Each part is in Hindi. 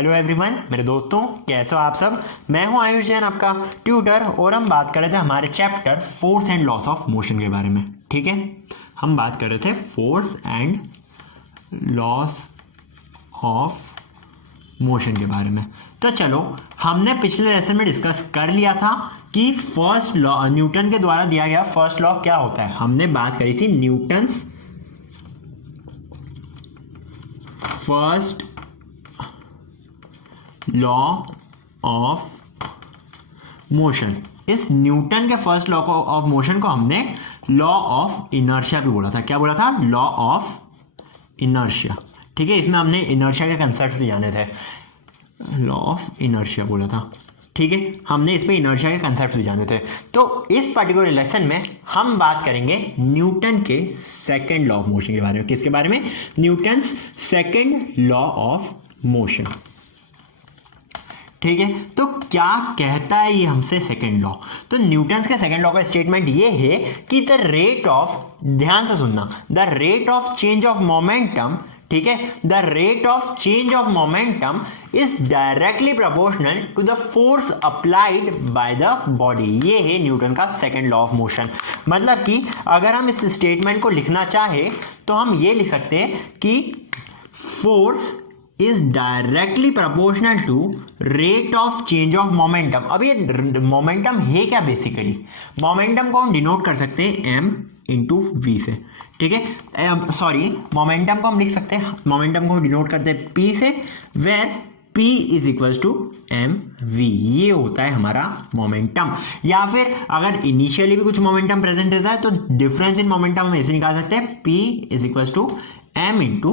हेलो एवरीवन, मेरे दोस्तों कैसे हो आप सब। मैं हूं आयुष जैन, आपका ट्यूटर, और हम बात कर रहे थे हमारे chapter force and loss of motion के बारे में। ठीक है, हम बात कर रहे थे force and loss of motion के बारे में। तो चलो, हमने पिछले लेसन में डिस्कस कर लिया था कि फर्स्ट लॉ, न्यूटन के द्वारा दिया गया फर्स्ट लॉ क्या होता है। हमने बात करी थी Newton's first law of motion. इस न्यूटन के फर्स्ट लॉ ऑफ मोशन को हमने लॉ ऑफ इनर्शिया भी बोला था। क्या बोला था? Law of inertia. ठीक है, इसमें हमने इनर्शिया के कंसेप्ट भी जाने थे। लॉ ऑफ इनर्शिया बोला था। ठीक है, हमने इसमें इनर्शिया के कंसेप्ट भी जाने थे। तो इस पर्टिकुलर लेसन में हम बात करेंगे न्यूटन के सेकंड लॉ ऑफ मोशन के बारे में। किसके बारे में? Newton's second law of motion. ठीक है, तो क्या कहता है ये हमसे सेकंड लॉ? तो न्यूटन्स के सेकंड लॉ का स्टेटमेंट ये है कि द रेट ऑफ, ध्यान से सुनना, the rate of change of momentum, ठीक है, the rate of change of momentum is directly proportional to the force applied by the body. ये है न्यूटन का सेकंड लॉ ऑफ मोशन। मतलब कि अगर हम इस स्टेटमेंट को लिखना चाहे तो हम ये लिख सकते हैं कि force is directly proportional to rate of change of momentum. अब ये मोमेंटम है क्या? बेसिकली मोमेंटम को हम डिनोट कर सकते हैं m इंटू वी से। ठीक है, सॉरी, मोमेंटम को हम लिख सकते हैं, मोमेंटम को डिनोट करते हैं p से, where p is equal to m v. ये होता है हमारा मोमेंटम। या फिर अगर इनिशियली भी कुछ मोमेंटम प्रेजेंट रहता है तो डिफरेंस इन मोमेंटम हम ऐसे निकाल सकते हैं, p is equal to m into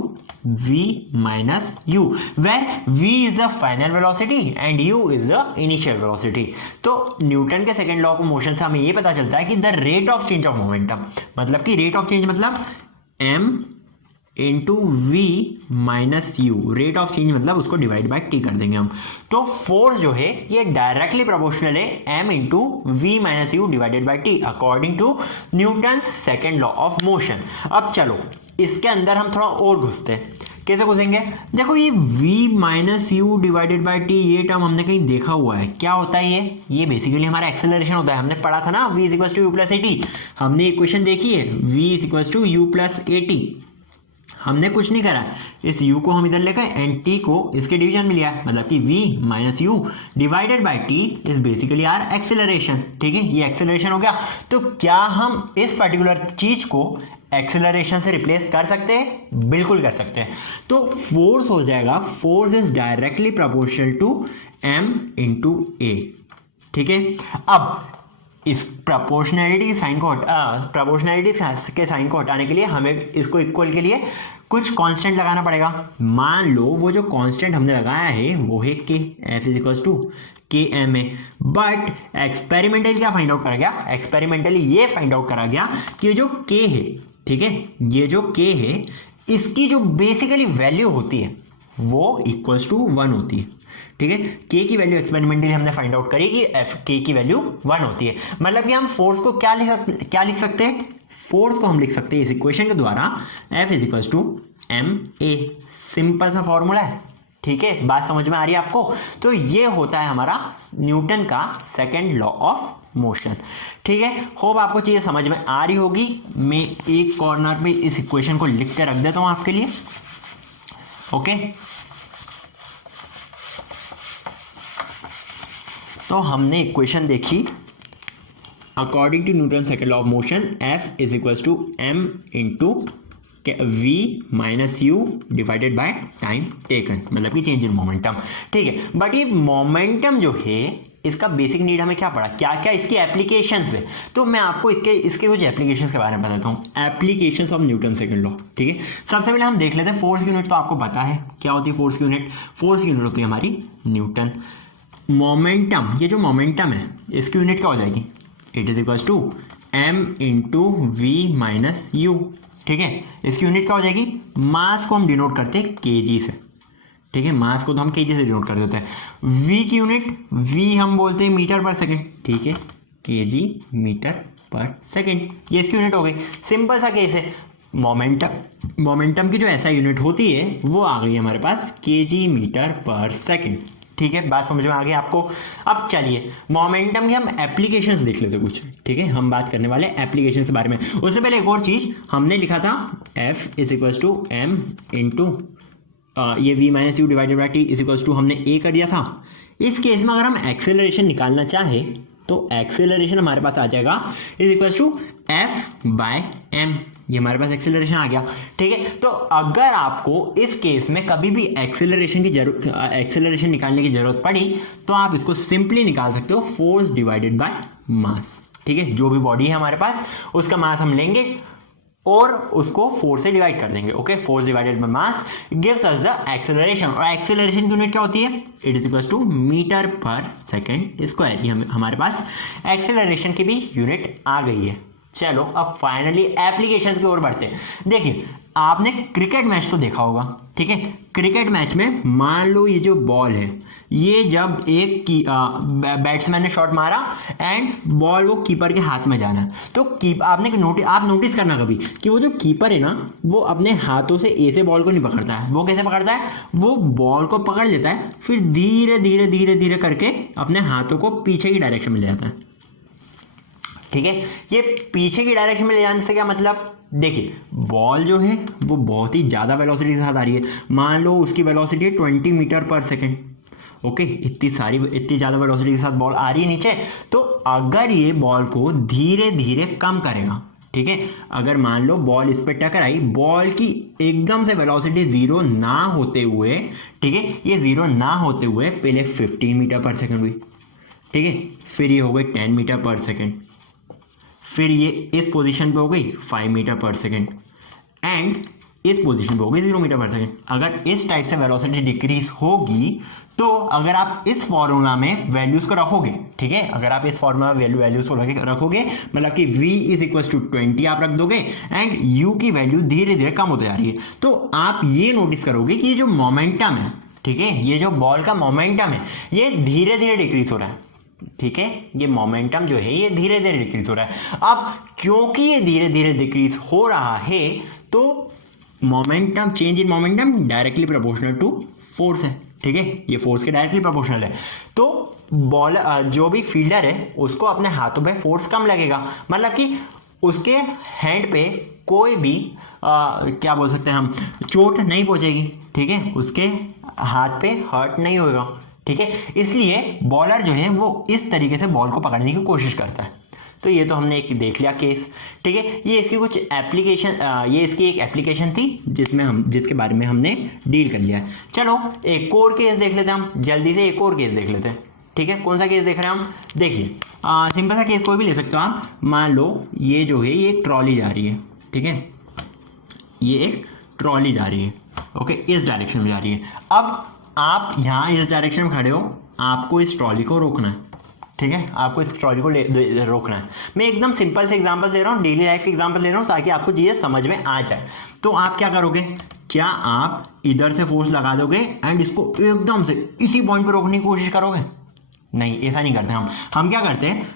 v minus u, where v is the final velocity and u is the initial velocity. तो न्यूटन के सेकंड लॉ ऑफ मोशन से हमें ये पता चलता है कि the rate of change of momentum, मतलब कि रेट ऑफ चेंज मतलब m into v minus u. Rate of change मतलब उसको डिवाइड बाय टी कर देंगे हम। तो फोर्स जो है ये डायरेक्टली प्रोपोर्शनल है m into v minus u divided by t, according to Newton second law of motion. अब चलो, इसके अंदर हम थोड़ा और घुसते हैं। कैसे घुसेंगे? देखो, ये v minus u divided by T, ये टर्म हमने कहीं देखा हुआ है। क्या होता है ये बेसिकली हमारा एक्सेलरेशन होता है। हमने पढ़ा था ना v is equal to u plus a t. हमने इक्वेशन देखी है v is equal to u plus a t. हमने कुछ नहीं करा, इस u को हम इधर लेकर एंड t को इसके डिवीजन में लिया, मतलब कि v minus u divided by t is basically our acceleration. ठीक है, ये एक्सेलरेशन हो गया। तो क्या हम इस पर्टिकुलर चीज को एक्सेलरेशन से रिप्लेस कर सकते हैं? बिल्कुल कर सकते हैं। तो फोर्स हो जाएगा, force is directly proportional to m into a. ठीक है, अब इस प्रोपोर्शनैलिटी साइन को प्रोपोर्शनैलिटी के साइन को हटाने के लिए हमें इसको इक्वल के लिए कुछ कांस्टेंट लगाना पड़ेगा। मान लो वो जो कांस्टेंट हमने लगाया है वो है k, f is equal to k m a. But experimentally क्या फाइंड आउट करा गया? एक्सपेरिमेंटली ये फाइंड आउट करा गया कि जो k है, ठीक है, ये जो k है इसकी जो बेसिकली वैल्यू होती है वो इक्वल्स टू 1 होती है। ठीक है, k की वैल्यू एक्सपेरिमेंटली हमने फाइंड आउट करी कि k की वैल्यू 1 होती है। मतलब कि हम फोर्स को क्या लिख सकते हैं? फोर्स को हम लिख सकते हैं इस इक्वेशन के द्वारा F is equal to m a. Simple सा फॉर्मूला है। ठीक है, बात समझ में आ रही है आपको? तो ये होता है हमारा न्यूटन का सेकंड लॉ ऑफ मोशन। ठीक है, होप आपको चीजें समझ में आ रही होगी। मैं एक कॉर्नर में इस इक्वेशन को लिख के रख देता हूं आपके लिए। ओके, तो हमने इक्वेशन देखी, according to Newton second law of motion F is equal to m into v minus u divided by time taken, मतलब कि चेंज इन मोमेंटम। ठीक है, बट ये मोमेंटम जो है इसका बेसिक नीड हमें क्या पड़ा, क्या क्या इसकी एप्लीकेशंस है। तो मैं आपको इसके कुछ एप्लीकेशंस के बारे में बताता हूँ। Applications of Newton second law. ठीक है, सबसे पहले हम देख लेते हैं फोर्स की यूनिट। तो आपको पता है क्या होती है फोर्स की यूनिट? फोर्स की यूनिट होती है हमारी न्यूटन। मोमेंटम, ये जो मोमेंटम है इसकी यूनिट क्या हो जाएगी? It is equal to m into v minus u. ठीक है, इसकी यूनिट क्या हो जाएगी? मास को हम डिनोट करते हैं kg से। ठीक है, मास को तो हम kg से डिनोट कर देते हैं। v की यूनिट, v हम बोलते हैं मीटर पर सेकेंड। ठीक है, kg मीटर पर सेकेंड, ये इसकी यूनिट हो गई। सिंपल सा केस है। मोमेंटम मोमेंटम की जो ऐसा यूनिट होती है वो आ गई हमारे पास kg/s। ठीक है, बात समझ में आ गई आपको। अब चलिए मोमेंटम के हम एप्लीकेशंस देख लेते कुछ। ठीक है, हम बात करने वाले एप्लीकेशंस के बारे में। उससे पहले एक और चीज हमने लिखा था F = m इंटू ये v - u divided by T = हमने a कर दिया था। इस केस में अगर हम एक्सेलरेशन निकालना चाहे तो एक्सेलरेशन हमारे पास आ जाएगा F/m। ये हमारे पास एक्सेलरेशन आ गया। ठीक है, तो अगर आपको इस केस में कभी भी एक्सेलरेशन निकालने की जरूरत पड़ी तो आप इसको सिंपली निकाल सकते हो फोर्स डिवाइडेड बाय मास। ठीक है, जो भी बॉडी है हमारे पास उसका मास हम लेंगे और उसको फोर्स से डिवाइड कर देंगे। Okay, force divided by mass gives us the acceleration. और एक्सेलरेशन की यूनिट क्या होती है? It is equal to metre per second square. ये हमारे पास एक्सेलरेशन की भी यूनिट आ गई है। चलो अब फाइनली एप्लीकेशंस की ओर बढ़ते हैं। देखिए, आपने क्रिकेट मैच तो देखा होगा। ठीक है, क्रिकेट मैच में मान लो ये जो बॉल है, ये जब एक बैट्समैन ने शॉट मारा एंड बॉल वो कीपर के हाथ में जाना है, तो आप नोटिस करना कभी कि वो जो कीपर है ना, वो अपने हाथों से ऐसे बॉल को नहीं पकड़ता है। वो कैसे पकड़ता है? वो बॉल को पकड़ लेता है, फिर धीरे धीरे धीरे धीरे करके अपने हाथों को पीछे की डायरेक्शन में ले जाता है। ठीक है, ये पीछे की डायरेक्शन में ले जाने से क्या मतलब? देखिए, बॉल जो है वो बहुत ही ज़्यादा वेलोसिटी के साथ आ रही है। मान लो उसकी वेलोसिटी है 20 मीटर/सेकंड। ओके, इतनी ज़्यादा वेलोसिटी के साथ बॉल आ रही है नीचे। तो अगर ये बॉल को धीरे धीरे कम करेगा, ठीक है, अगर मान लो बॉल इस पर टकराई, बॉल की एकदम से वेलोसिटी जीरो ना होते हुए, ठीक है, ये जीरो ना होते हुए पहले 15 मीटर/सेकंड हुई। ठीक है, फिर ये हो गई 10 मीटर/सेकंड, फिर ये इस पोजीशन पे हो गई 5 मीटर/सेकंड एंड इस पोजीशन पे हो गई 0 मीटर/सेकंड। अगर इस टाइप से वेलोसिटी डिक्रीज होगी तो अगर आप इस फॉर्मूला में वैल्यूज को रखोगे, ठीक है, अगर आप इस फॉर्मूला में वैल्यूज को रखोगे, मतलब कि v = 20 आप रख दोगे एंड u की वैल्यू धीरे धीरे कम होते जा रही है, तो आप ये नोटिस करोगे कि ये जो मोमेंटम है, ठीक है, ये जो बॉल का मोमेंटम है, ये धीरे धीरे डिक्रीज हो रहा है। ठीक है, ये मोमेंटम जो है ये धीरे धीरे डिक्रीज हो रहा है। अब क्योंकि ये धीरे धीरे डिक्रीज हो रहा है तो momentum, change in momentum directly proportional to force है। ठीक है, ये फोर्स के डायरेक्टली प्रोपोर्शनल है। तो बॉलर, जो भी फील्डर है, उसको अपने हाथों पे फोर्स कम लगेगा, मतलब कि उसके हैंड पे कोई भी क्या बोल सकते हैं हम, चोट नहीं पहुंचेगी। ठीक है, उसके हाथ पे हर्ट नहीं होगा। ठीक है, इसलिए बॉलर जो है वो इस तरीके से बॉल को पकड़ने की कोशिश करता है। तो ये तो हमने एक देख लिया केस। ठीक है, ये इसकी कुछ एप्लीकेशन, ये इसकी एक एप्लीकेशन थी जिसके बारे में हमने डील कर लिया है। चलो एक और केस देख लेते हैं हम, जल्दी से एक और केस देख लेते हैं। ठीक है, कौन सा केस देख रहे हैं हम? देखिए, सिंपल सा केस कोई भी ले सकते हो आप। मान लो ये जो है ये एक ट्रॉली जा रही है। ठीक है, ये एक ट्रॉली जा रही है। ओके, इस डायरेक्शन में जा रही है। अब आप यहाँ इस डायरेक्शन में खड़े हो, आपको इस ट्रॉली को रोकना है। ठीक है, आपको इस ट्रॉली को रोकना है। मैं एकदम सिंपल से एग्जांपल दे रहा हूँ, डेली लाइफ के एग्जांपल दे रहा हूँ ताकि आपको चीज़ें समझ में आ जाए। तो आप क्या करोगे? क्या आप इधर से फोर्स लगा दोगे एंड इसको एकदम से इसी पॉइंट पर रोकने की कोशिश करोगे? नहीं, ऐसा नहीं करते हम क्या करते हैं,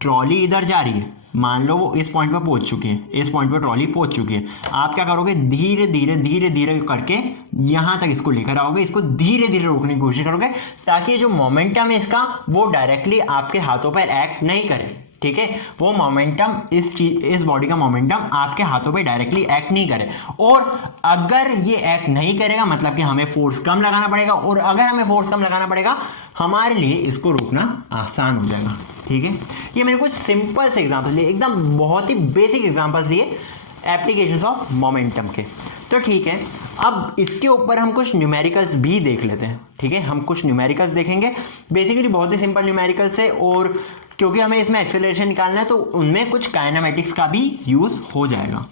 ट्रॉली इधर जा रही है, मान लो वो इस पॉइंट पर पहुंच चुकी है, इस पॉइंट पर ट्रॉली पहुंच चुकी है। आप क्या करोगे? धीरे धीरे धीरे धीरे करके यहां तक इसको लेकर आओगे, इसको धीरे धीरे रोकने की कोशिश करोगे ताकि जो मोमेंटम है इसका वो डायरेक्टली आपके हाथों पर एक्ट नहीं करे। ठीक है, वो मोमेंटम, इस बॉडी का मोमेंटम आपके हाथों पे डायरेक्टली एक्ट नहीं करे। और अगर ये एक्ट नहीं करेगा मतलब कि हमें फोर्स कम लगाना पड़ेगा, और अगर हमें फोर्स कम लगाना पड़ेगा हमारे लिए इसको रोकना आसान हो जाएगा। ठीक है, ये मैंने कुछ सिंपल से एग्जांपल लिए, एकदम बहुत ही बेसिक एग्जांपल्स लिए एप्लीकेशंस ऑफ मोमेंटम के। तो ठीक है, अब इसके ऊपर हम कुछ न्यूमेरिकल्स भी देख लेते हैं। ठीक है, हम कुछ न्यूमेरिकल्स देखेंगे, बेसिकली बहुत ही सिंपल न्यूमेरिकल्स है, और क्योंकि हमें इसमें एक्सेलरेशन निकालना है तो उनमें कुछ काइनेमेटिक्स का भी यूज हो जाएगा।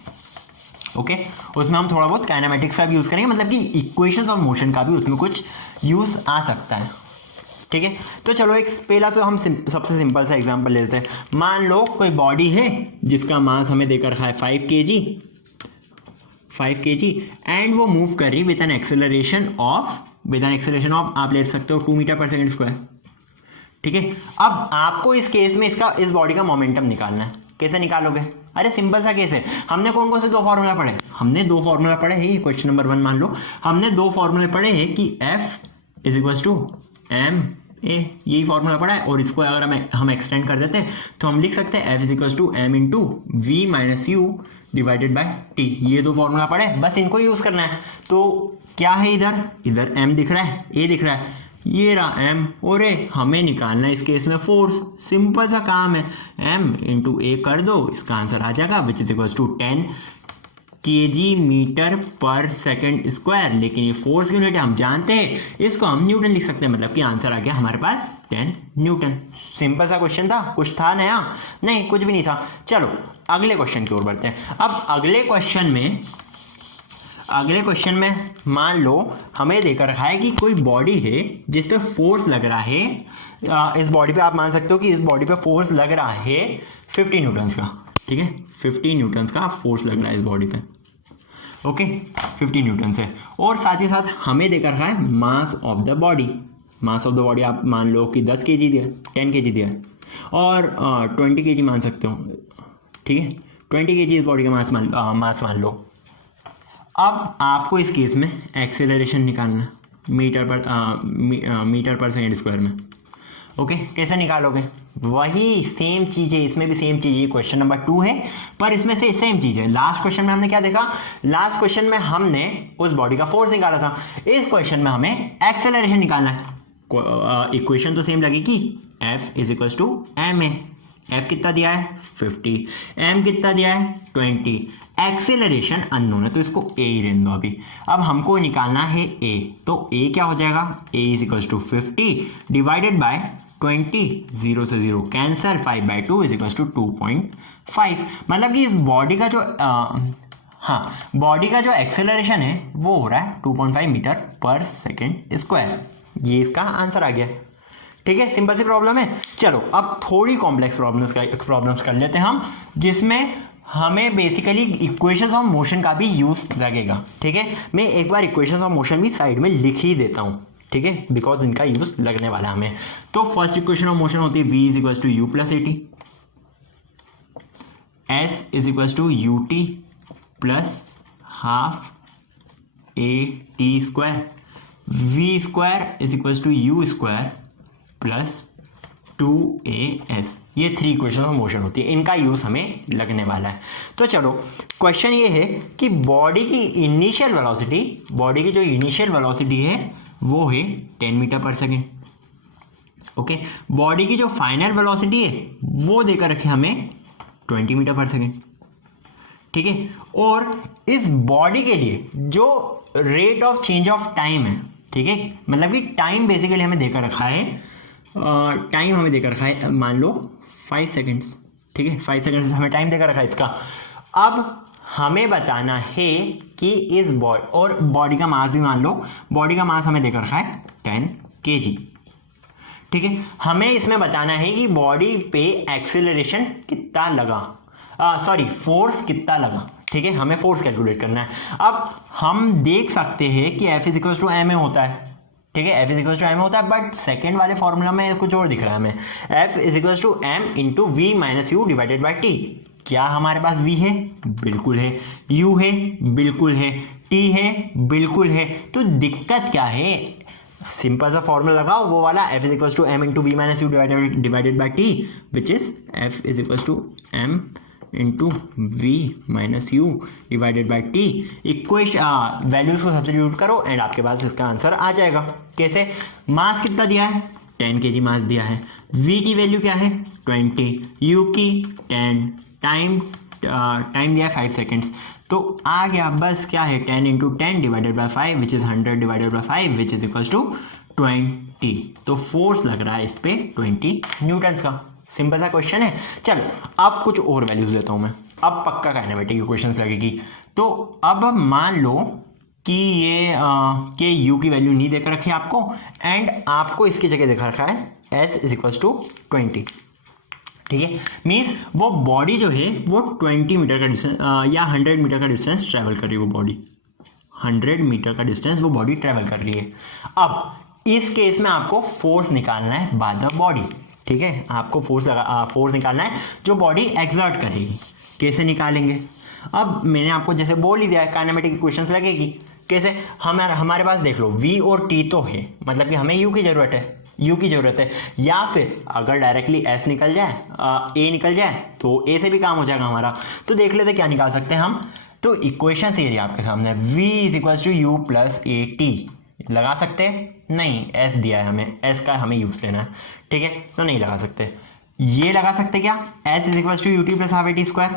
ओके, उसमें हम थोड़ा बहुत काइनेमेटिक्स का भी यूज करेंगे, मतलब कि इक्वेशंस ऑफ मोशन का भी उसमें कुछ यूज आ सकता है। ठीक है, तो चलो एक पहला तो हम सबसे सिंपल सा एग्जांपल लेते हैं। मान लो कोई बॉडी है जिसका मास हमें देकर रखा है 5 kg एंड वो मूव कर रही विद एन एक्सेलरेशन ऑफ आप ले सकते हो 2 मीटर/सेकंड स्क्वायर। ठीक है, अब आपको इस केस में इस बॉडी का मोमेंटम निकालना है। कैसे निकालोगे? अरे सिंपल सा केस है। हमने कौन कौन से दो फॉर्मूला पढ़े? हमने दो फॉर्मूला पढ़े हैं, ये क्वेश्चन नंबर 1 मान लो, हमने दो फॉर्मूले पढ़े हैं कि F is equal to m a, यही फॉर्मूला पढ़ा है। और इसको अगर हम एक्सटेंड कर देते हैं तो हम लिख सकते हैं F is equal to m into v minus u divided by t. ये दो फॉर्मूला पढ़े, बस इनको यूज करना है। तो क्या है इधर? इधर m दिख रहा है, a दिख रहा है, ये रहा m और a। हमें निकालना है इस केस में फोर्स। सिंपल सा काम है, m इंटू a कर दो, इसका आंसर आ जाएगा which is equal to 10 kg metre पर सेकेंड स्क्वायर। लेकिन ये फोर्स की यूनिट हम जानते हैं, इसको हम न्यूटन लिख सकते हैं, मतलब कि आंसर आ गया हमारे पास 10 न्यूटन। सिंपल सा क्वेश्चन था, कुछ था नया? नहीं, कुछ भी नहीं था। चलो अगले क्वेश्चन की ओर बढ़ते हैं। अब अगले क्वेश्चन में मान लो हमें देकर रखा है कि कोई बॉडी है जिस पे फोर्स लग रहा है, इस बॉडी पे आप मान सकते हो कि इस बॉडी पे फोर्स लग रहा है 50 न्यूटन्स का, ठीक है, 50 न्यूटन्स का फोर्स लग रहा है इस बॉडी पे, ओके, 50 न्यूटन से। और साथ ही साथ हमें देकर रखा है mass of the body. Mass of the body आप मान लो कि 10 kg दिया, 10 kg दिया और 20 kg मान सकते हो, ठीक है, 20 kg इस बॉडी का मास मान लो। अब आपको इस केस में एक्सेलरेशन निकालना मीटर पर सेकेंड स्क्वायर में, ओके। कैसे निकालोगे? वही सेम चीज़ है, इसमें भी सेम चीज़ है। क्वेश्चन नंबर 2 है पर इसमें से सेम चीज़ है। लास्ट क्वेश्चन में हमने क्या देखा? लास्ट क्वेश्चन में हमने उस बॉडी का फोर्स निकाला था, इस क्वेश्चन में हमें एक्सेलरेशन निकालना है। इक्वेशन तो सेम लगेगी, F is equal to m a. F कितना दिया है? 50, m कितना दिया है? 20। एक्सेलरेशन अननोन है तो इसको a ही रहने दो अभी। अब हमको निकालना है a, तो a क्या हो जाएगा? a is equal to 50 divided by 20, 0 से 0 कैंसल, 5/2 इज इक्वल टू 2.5। मतलब कि इस बॉडी का जो बॉडी का जो एक्सेलरेशन है वो हो रहा है 2.5 मीटर पर सेकेंड स्क्वायर। ये इसका आंसर आ गया, ठीक है। सिंपल सी प्रॉब्लम है। चलो अब थोड़ी कॉम्प्लेक्स प्रॉब्लम्स कर लेते हैं हम, जिसमें हमें बेसिकली इक्वेशंस ऑफ मोशन का भी यूज लगेगा, ठीक है। मैं एक बार इक्वेशंस ऑफ मोशन भी साइड में लिख ही देता हूँ, ठीक है, बिकॉज इनका यूज लगने वाला है हमें। तो फर्स्ट इक्वेशन ऑफ मोशन होती है v is equal to u plus a t, s is equal to u t plus half a t square, v square is equal to u square plus 2as। ये 3 इक्वेशन ऑफ मोशन होती है, इनका यूज हमें लगने वाला है। तो चलो क्वेश्चन ये है कि बॉडी की इनिशियल वेलोसिटी है वो है 10 मीटर पर सेकेंड, ओके। बॉडी की जो फाइनल वेलोसिटी है वो देकर रखे हमें 20 मीटर पर सेकेंड, ठीक है। और इस बॉडी के लिए जो rate of change of time है, ठीक है, मतलब कि टाइम बेसिकली हमें देकर रखा है, टाइम हमें देकर रखा है मान लो 5 सेकेंड्स, ठीक है, 5 सेकेंड्स हमें टाइम देकर रखा है इसका। अब हमें बताना है कि इस बॉडी, और बॉडी का मास भी मान लो, बॉडी का मास हमें देकर रखा है 10 kg, ठीक है। हमें इसमें बताना है कि बॉडी पे एक्सेलरेशन कितना लगा, फोर्स कितना लगा, ठीक है, हमें फोर्स कैलकुलेट करना है। अब हम देख सकते हैं कि F is equal to m a होता है, ठीक है, F is equal to m होता है, बट सेकेंड वाले फॉर्मूला में कुछ और दिख रहा है हमें, F is equal to m into v minus u divided by t. क्या हमारे पास v है? बिल्कुल है। u है? बिल्कुल है। t है? बिल्कुल है। तो दिक्कत क्या है? सिंपल सा फॉर्मूला लगाओ, वो वाला F is equal to m into v minus u divided by t, which is F is equal to m into v minus u divided by t. Equation values को सब्स्टिट्यूट करो एंड आपके पास इसका आंसर आ जाएगा। कैसे? मास कितना दिया है? 10 kg मास दिया है। v की वैल्यू क्या है? 20, u की 10, टाइम दिया है 5 सेकेंड्स। तो आ गया बस, क्या है, 10 into 10 divided by 5 which is 100 divided by 5 which is equal to 20। तो फोर्स लग रहा है इस पे 20 न्यूटन्स का। सिंपल सा क्वेश्चन है। चलो अब कुछ और वैल्यूज देता हूं मैं, अब पक्का काइनेमेटिक इक्वेशंस लगेगी। तो अब मान लो कि ये के यू की वैल्यू नहीं देकर रखी आपको, एंड आपको इसकी जगह देखा रखा है s इज इक्वल टू 20, ठीक है। मीन्स वो बॉडी जो है वो 20 मीटर का डिस्टेंस या 100 मीटर का डिस्टेंस ट्रैवल कर रही है, वो बॉडी 100 मीटर का डिस्टेंस वो बॉडी ट्रैवल कर रही है। अब इस केस में आपको फोर्स निकालना है बाय द बॉडी, ठीक है, आपको फोर्स निकालना है जो बॉडी एक्सर्ट करेगी, कैसे निकालेंगे? अब मैंने आपको जैसे बोल ही दिया, काइनेमेटिक इक्वेशंस लगेगी। कैसे? हमारे पास देख लो v और t तो है, मतलब कि हमें u की जरूरत है, u की जरूरत है। या फिर अगर डायरेक्टली s निकल जाए, a निकल जाए, तो a से भी काम हो जाएगा हमारा। तो देख लेते क्या निकाल सकते हैं हम। तो इक्वेशन ये रही आपके सामने, v is equal to u plus a t. लगा सकते हैं? नहीं, s दिया है हमें, s का हमें यूज लेना है, ठीक है, तो नहीं लगा सकते। ये लगा सकते क्या? s is equal to u t plus half a t square,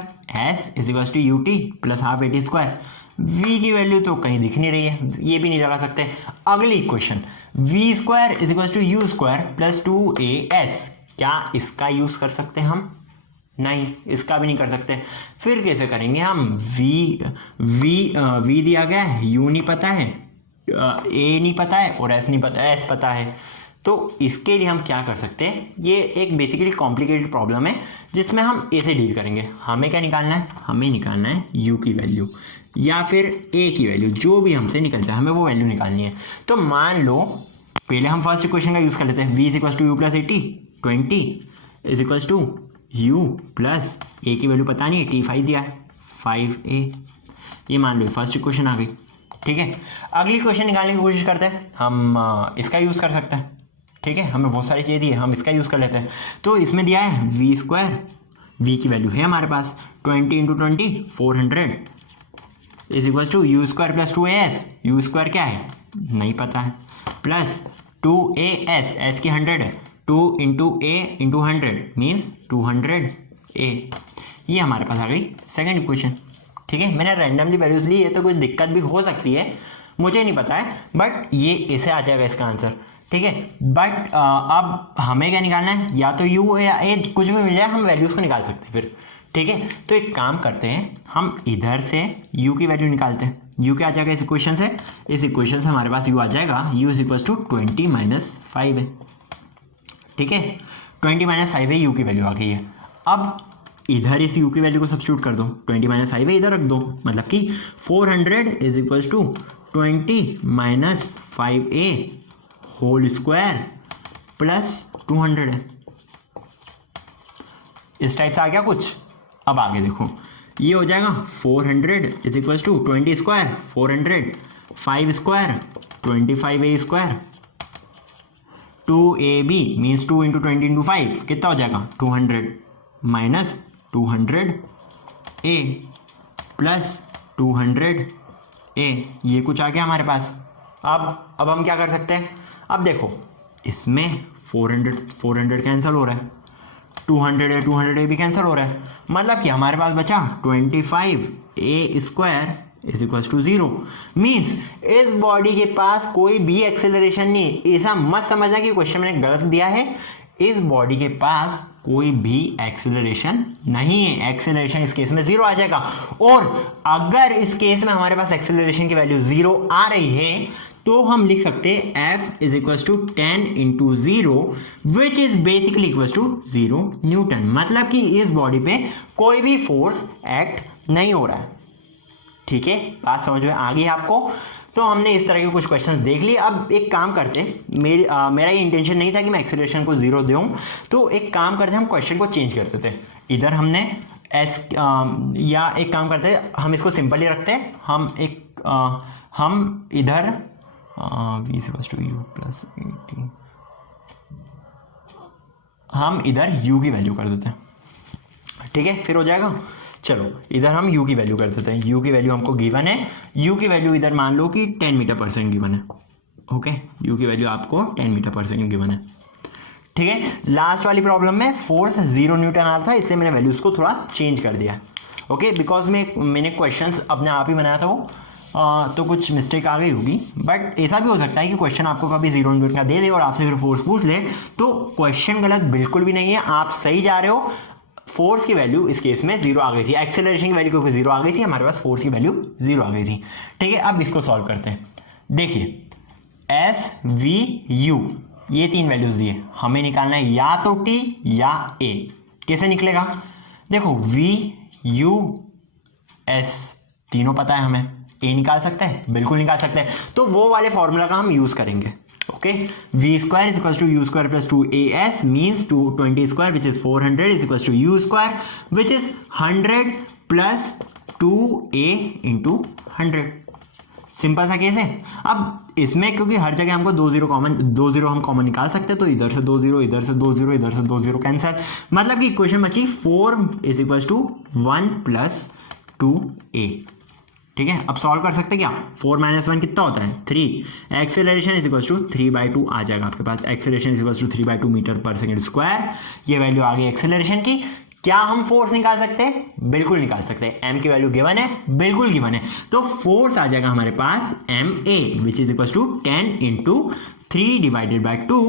s is equal to u t plus half a t square. v की वैल्यू तो कहीं दिख नहीं रही है, ये भी नहीं लगा सकते। अगली equation, v square is equal to u square plus 2as, क्या इसका यूज कर सकते हैं हम? नहीं, इसका भी नहीं कर सकते। फिर कैसे करेंगे हम? v दिया गया है, u नहीं पता है, a नहीं पता है और s नहीं पता, s पता है। तो इसके लिए हम क्या कर सकते हैं? ये एक बेसिकली कॉम्प्लिकेटेड प्रॉब्लम है जिसमें हम a से डील करेंगे। हमें क्या निकालना है? हमें निकालना है u की वैल्यू या फिर a की वैल्यू, जो भी हमसे निकल जाए हमें वो वैल्यू निकालनी है। तो मान लो पहले हम फर्स्ट इक्वेशन का यूज कर लेते हैं, v is equal to u plus a t, 20 is equal to u plus a की वैल्यू पता नहीं है, t 5 दिया है, 5a। ये मान लो फर्स्ट इक्वेशन आ गई, ठीक है। अगली क्वेश्चन निकालने की कोशिश करते हैं, हम इसका यूज कर सकते हैं, ठीक है, हमें बहुत सारी चीज़ें दी है, हम इसका यूज कर लेते हैं। तो इसमें दिया है v स्क्वायर, v की वैल्यू है हमारे पास 20 into 20 400 is equal to u square plus 2as, u square क्या है नहीं पता है, प्लस 2as, s की 100 है, 2 into a into 100 means 200a। ये हमारे पास आ गई सेकेंड इक्वेशन, ठीक है। मैंने रैंडमली वैल्यूज ली है तो कुछ दिक्कत भी हो सकती है, मुझे नहीं पता है, बट ये ऐसे आ जाएगा इसका आंसर, ठीक है। बट अब हमें क्या निकालना है? या तो u या a कुछ भी मिल जाए, हम वैल्यूज को निकाल सकते हैं फिर, ठीक है। तो एक काम करते हैं, हम इधर से u की वैल्यू निकालते हैं। u क्या आ जाएगा इस इक्वेशन से? इस इक्वेशन से हमारे पास u आ जाएगा, u is equal to 20 minus 5 है, ठीक है। 20 माइनस 5 है, u की वैल्यू आ गई है। अब इधर इस u की वैल्यू को सब्स्टिट्यूट कर दो, 20 माइनस 5 है, इधर रख दो, मतलब कि 400 is equal to 20 minus 5a whole square plus 200 है। इस टाइप से आ गया कुछ। अब आगे देखो, ये हो जाएगा 400 is equal to 20 square 400, 5 square 25a square, 2ab means 2 into 20 into 5 कितना हो जाएगा 200 माइनस 200a प्लस 200a, ये कुछ आ गया हमारे पास। अब हम क्या कर सकते हैं? अब देखो इसमें 400 कैंसिल हो रहा है, 200a भी कैंसिल हो रहा है, मतलब कि हमारे पास बचा 25a square is equal to 0। Means इस बॉडी के पास कोई भी एक्सेलरेशन नहीं है। ऐसा मत समझना कि क्वेश्चन मैंने गलत दिया है, इस बॉडी के पास कोई भी एक्सेलरेशन नहीं है। एक्सेलरेशन इस केस में 0 आ जाएगा, और अगर इस केस में हमारे पास एक्सेलरेशन की वैल्यू 0 आ रही है तो हम लिख सकते हैं f is equal to 10 into 0 which is basically equal to 0 newton. मतलब कि इस बॉडी पे कोई भी फोर्स एक्ट नहीं हो रहा है, ठीक है। बात समझ में आ गई आपको? तो हमने इस तरह के कुछ क्वेश्चंस देख लिए। अब एक काम करते हैं, मेरा ये इंटेंशन नहीं था कि मैं एक्सेलरेशन को 0 दूं, तो एक काम करते हैं, हम क्वेश्चन को चेंज करते थे। इधर हमने या एक काम करते हैं, हम इसको सिंपल ही रखते हैं, हम इधर v is equal to u plus 80, हम इधर u की वैल्यू कर देते हैं, ठीक है, फिर हो जाएगा। चलो इधर हम u की वैल्यू कर देते हैं, u की वैल्यू हमको गिवन है, u की वैल्यू इधर मान लो कि 10 मीटर पर सेकंड गिवन है, ओके, u की वैल्यू आपको 10 मीटर पर सेकंड गिवन है, ठीक है। लास्ट वाली प्रॉब्लम में फोर्स 0 न्यूटन आ रहा था, इसलिए मैंने वैल्यूज को थोड़ा चेंज कर दिया, ओके, बिकॉज मैंने क्वेश्चंस अपने आप ही बनाया था वो, तो कुछ मिस्टेक आ गई होगी। बट ऐसा भी हो सकता है कि क्वेश्चन आपको कभी 0 न्यूटन का दे दे और आपसे फिर फोर्स पूछ ले, तो क्वेश्चन गलत बिल्कुल भी नहीं है, आप सही जा रहे हो। फोर्स की वैल्यू इस केस में 0 आ गई थी, एक्सेलरेशन की वैल्यू क्योंकि 0 आ गई थी, हमारे पास फोर्स की वैल्यू 0 आ गई थी, ठीक है। अब इसको सॉल्व करते हैं। देखिए एस वी यू, ये 3 वैल्यूज दिए, हमें निकालना है या तो टी या ए। कैसे निकलेगा? देखो वी यू एस तीनों पता है हमें, ए निकाल सकते हैं, बिल्कुल निकाल सकते हैं, तो वो वाले फॉर्मूला का हम यूज करेंगे, okay. Okay, v square is equal to u square plus 2as means 220 square which is 400 is equal to u square which is 100 plus 2a into 100। Simple सा केस है। अब इसमें क्योंकि हर जगह हमको दो जीरो हम कॉमन निकाल सकते हैं, तो इधर से 2 0, इधर से 2 0, इधर से 2 0 कैंसिल, मतलब कि इक्वेशन बची 4 is equal to 1 plus 2a। ठीक है, अब सॉल्व कर सकते हैं क्या, 4 माइनस 1 कितना होता है 3, एक्सेलरेशन इज इक्वल टू 3/2 आ जाएगा आपके पास, acceleration is equal to 3/2 metre per second square. ये वैल्यू आ गई एक्सेलरेशन की। क्या हम फोर्स निकाल सकते हैं, बिल्कुल निकाल सकते हैं, m की वैल्यू गिवन है, बिल्कुल गिवन है, तो फोर्स आ जाएगा हमारे पास ma which is equal to 10 into 3 divided by 2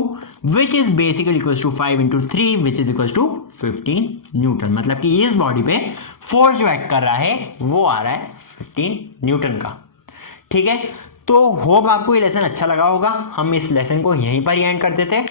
which is basically equal to 5 into 3 which is equal to 15 newton. मतलब कि इस बॉडी पे फोर्स जो एक्ट कर रहा है वो आ रहा है 15 न्यूटन का। ठीक है, तो होप आपको ये लेसन अच्छा लगा होगा। हम इस लेसन को यहीं पर ही एंड कर देते हैं।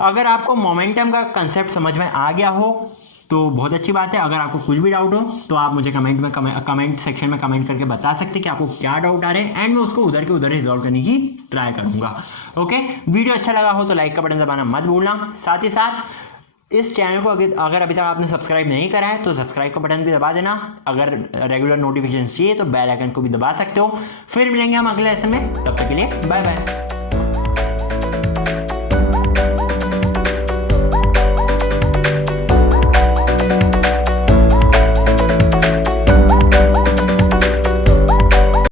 अगर आपको मोमेंटम का कंसेप्ट समझ में आ गया हो तो बहुत अच्छी बात है। अगर आपको कुछ भी डाउट हो तो आप मुझे कमेंट सेक्शन में कमेंट करके बता सकते हैं कि आपको क्या डाउट आ रहे हैं, एंड मैं उसको उधर के उधर रिजॉल्व करने की ट्राई करूंगा। ओके, वीडियो अच्छा लगा हो तो लाइक का बटन दबाना मत भूलना। साथ ही साथ इस चैनल को अगर अभी तक आपने सब्सक्राइब नहीं करा है तो सब्सक्राइब का बटन भी दबा देना। अगर रेगुलर नोटिफिकेशन चाहिए तो बेल आइकन को भी दबा सकते हो। फिर मिलेंगे हम अगले लेसन में, तब तक के लिए बाय बाय।